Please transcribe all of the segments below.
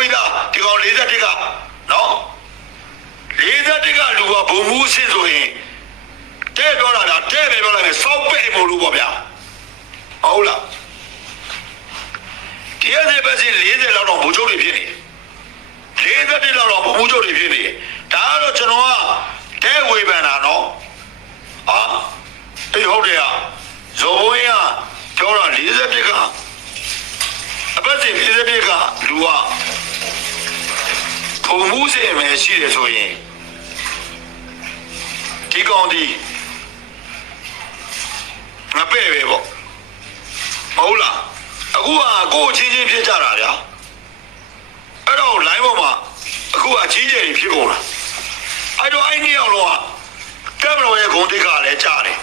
ပြီးသားဒီကောင်41ကနော်41ကလူကဘုံမှုစစ်ဆိုရင်တဲ့ပြောတာလားတဲ့ပဲပြောလိုက်မယ်စောက်ပဲ့မို့လို့ပေါ့ဗျာဟုတ်လားဒီရတဲ့ပဲစီ40လောက်တော့ဘူချုပ်တွေဖြစ်နေ41လောက်တော့ဘူချုပ်တွေဖြစ်နေဒါကတော့ကျွန်တော်ကတဲ့ဝေဖန်တာနော်ဟာအေးဟုတ်တယ်อ่ะဇော်ဝင်းကပြောတာ41ကအပတ်စဉ်41ကလူကဘုံမှုစစ်မယ်ရှိတယ်ဆိုရင်ဒီကောင်ဒီငါပဲ့ပဲပေါ့မဟုတ်လားအခုကကိုယ်ချင်းချင်းဖြစ်ကြတာဗျာအဲ့တော့ line ပေါ်မှာအခုအကြီးကျယ်ကြီးဖြစ်ကုန်တာအဲ့တော့အဲ့ဒီအောင်တော့ကင်မရာရဲ့ဂုဏ်တိတ်ကလည်းကြားတယ်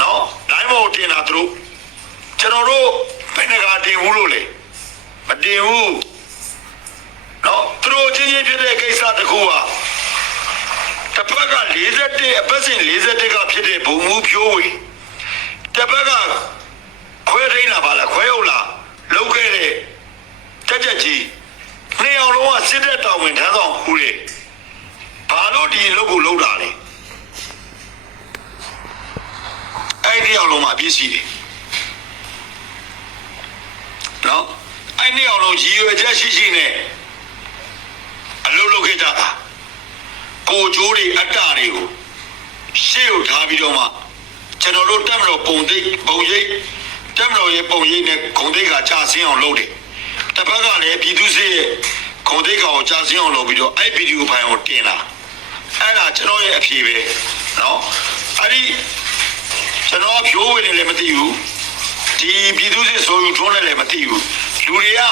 နော် line ပေါ်တင်တာသူတို့ကျွန်တော်တို့ဘယ်နှကတင်ဘူးလို့လေမတင်ဘူးနော်သူတို့ချင်းချင်းဖြစ်တဲ့ကိစ္စတခုကတစ်ဖက်က41အပတ်စဉ်41ကဖြစ်တဲ့ဘုံမှုဖြိုးဝေတစ်ဖက်ကခွဲထိန်းတာပါလားခွဲဟုတ်လားလောက်ခဲ့တဲ့တက်ကြီးနှစ်အောင်လုံးကစစ်တဲ့တောင်ဝင်ထမ်းဆောင်ဦးလေဘာလို့ဒီလောက်ကိုလောက်တာလဲအဲ့ဒီအောင်လုံးမှာပြည့်စည်တယ်နော်အဲ့ဒီအောင်လုံးရည်ရွယ်ချက်ရှိနဲ့အလုပ်လုပ်ခဲ့ကြတာကိုကျိုးတွေအတ္တတွေကိုရှေ့ကိုထားပြီးတော့မှကျွန်တော်တို့တက်မတော်ပုံရိပ်တက်မတော်ရဲ့ပုံရိပ်နဲ့ဂုံတိတ်ကကြာဆင်းအောင်လုပ်တယ်တစ်ဖက်ကလည်းပြည်သူစစ်ရဲ့ဂုံတိတ်ကောင်ကြာဆင်းအောင်လုပ်ပြီးတော့အဲ့ဗီဒီယိုဖိုင်ကိုတင်လာအဲ့ဒါကျွန်တော်ရဲ့အဖြေပဲနော်အဲ့ဒီကျွန်တော်ဖြိုးဝင်နေလည်းမသိဘူးဒီပြည်သူစစ်ဆိုယူထုံးနေလည်းမသိဘူးလူတွေက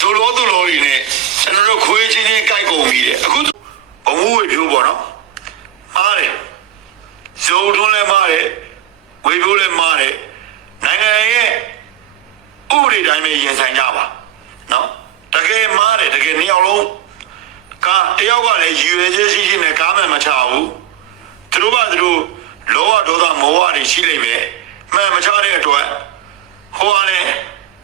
ဒုလောတွေနဲ့ကျွန်တော်တို့ခွေးချင်းချင်းကြိုက်ကုန်ပြီတဲ့အခုဘုံဝေဖြိုးပေါ့နော်မားတယ်ဇုံထုံးလည်းမားတယ်ဝေဖြိုးလည်းမားတယ်နိုင်ငံရဲ့ဥပဒေတိုင်းပဲရင်ဆိုင်ကြပါနော်တကယ်မားတယ်တကယ်နှစ်ယောက်လုံးကတယောက်ကလည်းရည်ရွယ်ချက်ရှိနဲ့ကားမှမချဘူးသူတို့ကသူတို့လောဘဒေါသမောဟတွေရှိလိမ့်မယ်မှန်မချတဲ့အတွက်ဟိုကလည်း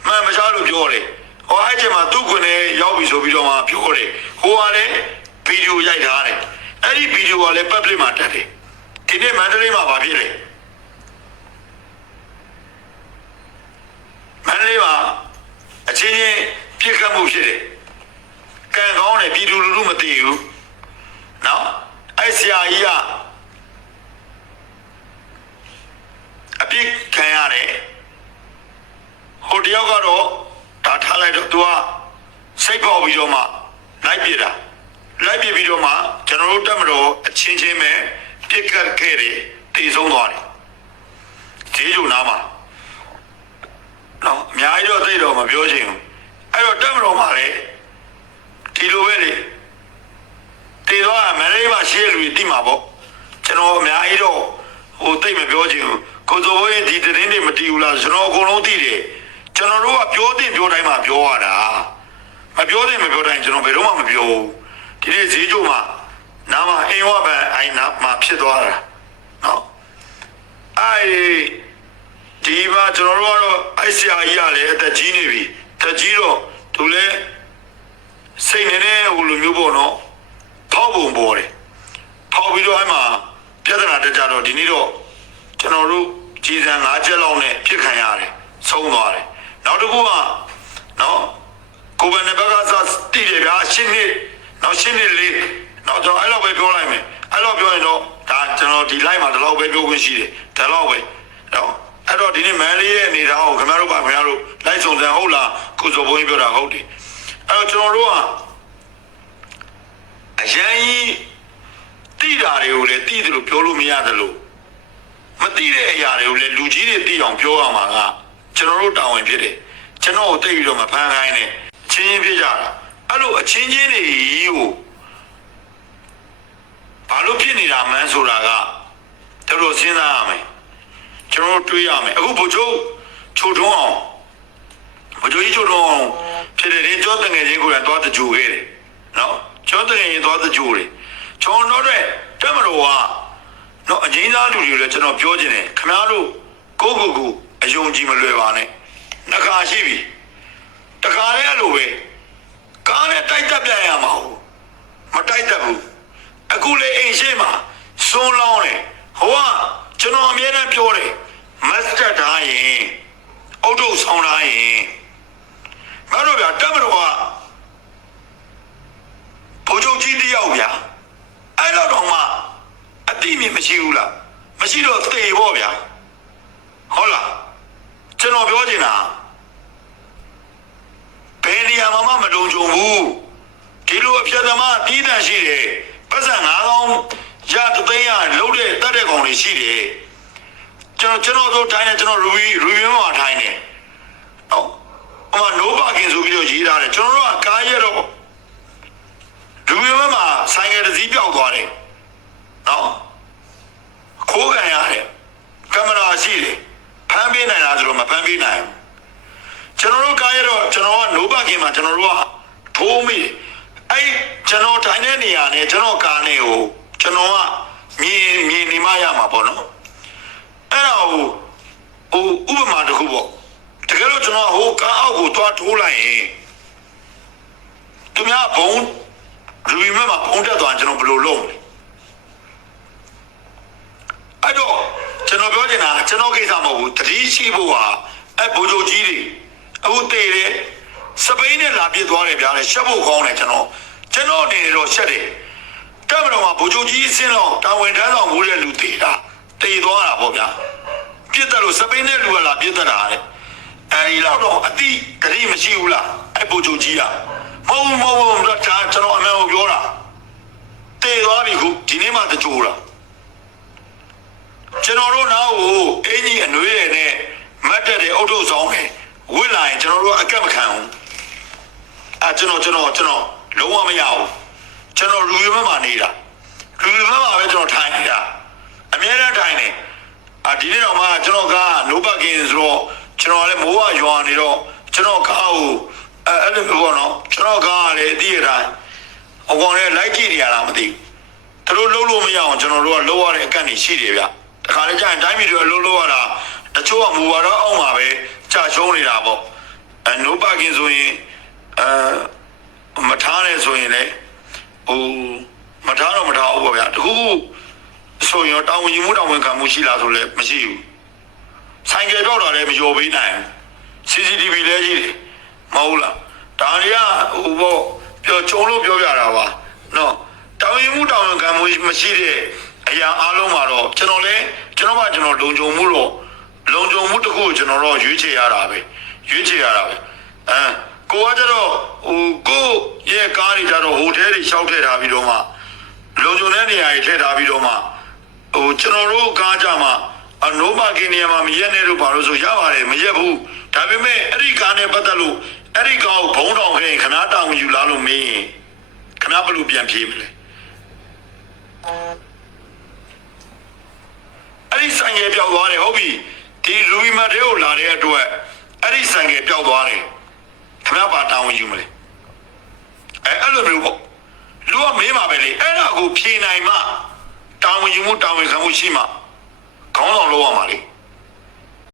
မှန်မချလို့ပြောတယ်ဟောအဲ့ချိန်မှာသူ့ကွန်းနဲ့ရောက်ပြီဆိုပြီးတော့မှပြောတယ်ဟိုကလည်းဗီဒီယိုရိုက်ထားတယ်အဲ့ဒီဗီဒီယိုကလည်း public မှာတက်တယ်ဒီနေ့မန္တလေးမှာဗာဖြစ်တယ်မန္တလေးမှာအချင်းချင်းပြစ်ခတ်မှုဖြစ်တယ်ကံကောင်းတယ်ပြည်သူလူထုမသိဘူးနော်အဲ့ဆရာကြီးကအပြစ်ခံရတယ်ဟိုတယောက်ကတော့ဒါထားလိုက်တော့သူကစိတ်ပေါက်ပြီးတော့မှလိုက်ပြစ်တာလိုက်ပြစ်ပြီးတော့မှကျွန်တော်တို့တက်မတော်အချင်းချင်းပဲပြစ်ခတ်ခဲ့တယ်တည်ဆုံးသွားတယ်ဈေးကြုံနာမှာနော်အများကြီးတော့သိတော့မပြောချင်ဘူးအဲ့တော့တက်မတော်မှာလေဒီလိုပဲလေတည်သွားမန္တလေးမှာရှိရလူတွေသိမှာပေါ့ကျွန်တော်အများကြီးတော့ဟိုသိမပြောချင်ဘူးကိုစိုးဘိုးရင်ဒီသတင်းတွေမတည်ဘူးလားကျွန်တော်အကုန်လုံးသိတယ်ကျွန်တော်တို့ကပြောတဲ့ပြောတိုင်းမှာပြောရတာမပြောတဲ့မပြောတိုင်းကျွန်တော်ဘယ်တော့မှမပြောဘူးဒီနေ့ဈေးကြိုမှာနားမှာအင်းဝပန်အိုင်နာမှာဖြစ်သွားတာနော်ဒီမှာကျွန်တော်တို့ကတော့အိုက်ဆရာကြီးကလည်းအသက်ကြီးနေပြီတက်ကြီးတော့သူလည်းစိတ်နေဟိုလိုမျိုးပေါ့နော်ထောက်ပုံပေါ်တယ်ထောက်ပြီးတော့အဲ့မှာပြဿနာတက်ကြတော့ဒီနေ့တော့ကျွန်တော်တို့ကြည်စံ5ချက်လောက်နဲ့ပြစ်ခံရတယ်ဆုံးသွားတယ်နောက်တစ်ခုကနော်ကိုယ်ပဲဘက်ကစားတည်တယ်ဗျာရှင်းနှစ်နောက်ရှင်းနှစ်လေးနောက်ကျွန်တော်အဲ့လောက်ပဲပြောလိုက်မယ်အဲ့လောက်ပြောရင်တော့ဒါကျွန်တော်ဒီ line မှာဒီလောက်ပဲပြောခွင့်ရှိတယ်ဒါလောက်ပဲနော်အဲ့တော့ဒီနေ့မန်လေးရဲ့အနေထားကိုခင်ဗျားတို့လိုက်စုံစမ်းဟုတ်လားကိုစောဘုန်းကြီးပြောတာဟုတ်တယ်အဲ့တော့ကျွန်တော်တို့ကအရင်ကြီးတိတာတွေကိုလည်းတိတယ်လို့ပြောလို့မရတယ်လို့မတိတဲ့အရာတွေကိုလည်းလူကြီးတွေသိအောင်ပြောရမှာကကျွန်တော်တို့တာဝန်ဖြစ်တယ်ကျွန်တော်ကိုသိပြီးတော့မဖမ်းခိုင်းနဲ့ချင်းချင်းဖြစ်ကြတာအဲ့လိုအချင်းချင်းတွေကြီးကိုဘာလို့ဖြစ်နေတာမှန်းဆိုတာကတော်တော်စဉ်းစားရမယ်ကျွန်တော်တွေးရမယ်အခုဘုချုပ်ချိုထုံးအောင်ဘုချုပ်ကြီးချိုထုံးအောင်ဖြစ်တဲ့ကြောတငယ်ချင်းကိုလည်းသွားတကြိုခဲ့တယ်နော်ကြောတငယ်ချင်းသွားတကြိုတယ်ကျွန်တော်တို့တက်မလို့ကနော်အငိမ့်သားလူတွေလည်းကျွန်တော်ပြောချင်တယ်ခင်ဗျားတို့ကိုအယုံကြည်မလွယ်ပါနဲ့နှခါရှိပြီ တခါလဲအဲ့လိုပဲကားနဲ့တိုက်တက်ပြန်ရမှာဟုတ်မတိုက်တက်ဘူးအခုလေအိမ်ရှိမှာစွန်းလောင်းတယ်ဟိုကကျွန်တော်အမြဲတမ်းပြောတယ်မတ်စတာထားရင်အုတ်ထုတ်ဆောင်ထားရင်မတော်ဗျာတက်မတော်ကဘိုးချုပ်ကြီးတယောက်ဗျာအဲ့တော့တော့မှအတိမြင်မရှိဘူးလားမရှိတော့သေပေါ့ဗျာဟုတ်လားကျွန်တော်ပြောချင်တာဘယ်နေရာမှာမလုံခြုံဘူးဒီလိုအပြတ်သမားတီးတန့်ရှိတယ်ပတ်စံ9000ရတသိန်းရလုံးတဲ့တတ်တဲ့ကောင်တွေရှိတယ်ကျွန်တော်တို့ထိုင်းနေကျွန်တော် review မှာထိုင်းနေဟုတ်ဟိုမှာ no parking ဆိုပြီးတော့ရေးထားတယ်ကျွန်တော်တို့ကကားရတော့ review မှာဆိုင်ကယ်တစ်စီးပြောက်သွားတယ်နော်ခိုးကန်ရတယ်ကင်မရာရှိတယ်ဖမ်းပေးနိုင်လားဆိုတော့မဖမ်းပေးနိုင်ဘူးကျွန်တော်တို့ကားရတော့ကျွန်တော်က no parking မှာကျွန်တော်တို့ကထိုးမိအဲ့ကျွန်တော်ထိုင်တဲ့နေရာနဲ့ကျွန်တော်ကားနဲ့ကိုကျွန်တော်ကမြင်နေမှရမှာပေါ့နော်အဲ့ဒါဟိုဥပမာတစ်ခုပေါ့တကယ်လို့ကျွန်တော်ဟိုကားအောက်ကိုသွားထိုးလိုက်ရင်သူများဘုံလူကြီးမှာဘုံတက်သွားကျွန်တော်ဘယ်လိုလုပ်လဲအဲ့တော့ကျွန်တော်ပြောချင်တာကျွန်တော်ကိစ္စမဟုတ်ဘူးတတိရှိဖို့ဟာအဲ့ဘိုးချုပ်ကြီးတွေအခုတည်တယ်စပိန်နဲ့လာပြစ်သွားတယ်ဗျာလေရှက်ဖို့ကောင်းတယ်ကျွန်တော်အနေနဲ့တော့ရှက်တယ်တက်မတော်မှာဘိုးချုပ်ကြီးအစင်းတော့တာဝန်ထမ်းဆောင်မှုတဲ့လူတည်တာတည်သွားတာပေါ့ဗျာပြစ်တယ်လို့စပိန်နဲ့လူကလာပြစ်တာတဲ့အဲဒီတော့အတိတတိမရှိဘူးလားအဲ့ဘိုးချုပ်ကြီးကမဟုတ်တော့ကျွန်တော်အမှန်ကိုပြောတာတည်သွားပြီခုဒီနေ့မှတကြိုးတာကျွန်တော်တို့နားကိုအင်းကြီးအနှွေးရနဲ့မတ်တက်တဲ့အုတ်ထုတ်ဆောင်တယ်ဝစ်လာရင်ကျွန်တော်တို့အကက်မခံဘူးကျွန်တော်လုံးဝမရဘူးကျွန်တော်လူရမမှာနေတာလူရမမှာပဲကျွန်တော်ထိုင်နေတာအများအားထိုင်နေဒီနေ့တော့မှကျွန်တော်ကနိုးပတ်ကင်းဆိုတော့ကျွန်တော်လည်းမိုးကရွာနေတော့ကျွန်တော်ကားကိုအဲ့လိုပေါ့နော်ကျွန်တော်ကားလည်းအတိအတိုင်းအကောင်လည်းလိုက်ကြည့်နေရတာမသိဘူးသူတို့လုံးလို့မရအောင်ကျွန်တော်တို့ကလုံးရတဲ့အကန့်တွေရှိတယ်ဗျတခါလေကျရင်တိုင်းပြည်တွေအလုံးလုံးရတာတချို့ကမူပါတော့အောက်မှာပဲကြာရှုံးနေတာပေါ့နိုးပတ်ကင်းဆိုရင်မထားနဲ့ဆိုရင်လည်းဟိုမထားတော့မထားဘူးပေါ့ဗျာတခုဆိုရင်တောင်းဝင်မှုတောင်းဝင်ခံမှုရှိလားဆိုလည်းမရှိဘူးဆိုင်ကယ်တော့လည်းမလျော်ပေးနိုင်ဘူး CCTV လည်းရှိတယ်မဟုတ်လားဒါတွေကဟိုပေါ့ပြောကြုံလို့ပြောပြတာပါနော်တောင်းဝင်မှုတောင်းဝင်ခံမှုမရှိတဲ့အရာအားလုံးမှာတော့ကျွန်တော်လုံခြုံမှုတခုကျွန်တော်တော့ရွေးချယ်ရတာပဲကိုကကျတော့ဟိုကိုရဲ့ကားတွေကျတော့ဟိုထဲတွေရှောက်ထည့်ထားပြီးတော့မှလုံခြုံတဲ့နေရာတွေထည့်ထားပြီးတော့မှဟိုကျွန်တော်တို့ကားကြမှာနိုးပါကင်းနေရာမှာမရက်နဲ့လို့ပါလို့ဆိုရပါတယ်မရက်ဘူးဒါပေမဲ့အဲ့ဒီကားနဲ့ပတ်သက်လို့အဲ့ဒီကားကိုဘုံတောင်ခဲ့ခဏတောင်ယူလာလို့မင်းခဏဘလို့ပြန်ပြေးမလဲအဲ့ဒီဆိုင်ရပြောက်သွားတယ်ဟုတ်ပြီဒီရူဘီမတ်တွေကိုလာတဲ့အတွက်အဲ့ဒီဆိုင်ရပြောက်သွားတယ်ခဏပါတောင်းယူမလဲအဲ့လိုမျိုးပေါ့လူကမေးမှာပဲလေအဲ့ဒါကိုဖြေနိုင်မှတောင်းယူမှုတောင်းခံမှုရှိမှခေါင်းဆောင်လုပ်ရမှာလေ